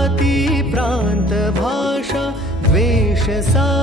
जाति वेश सा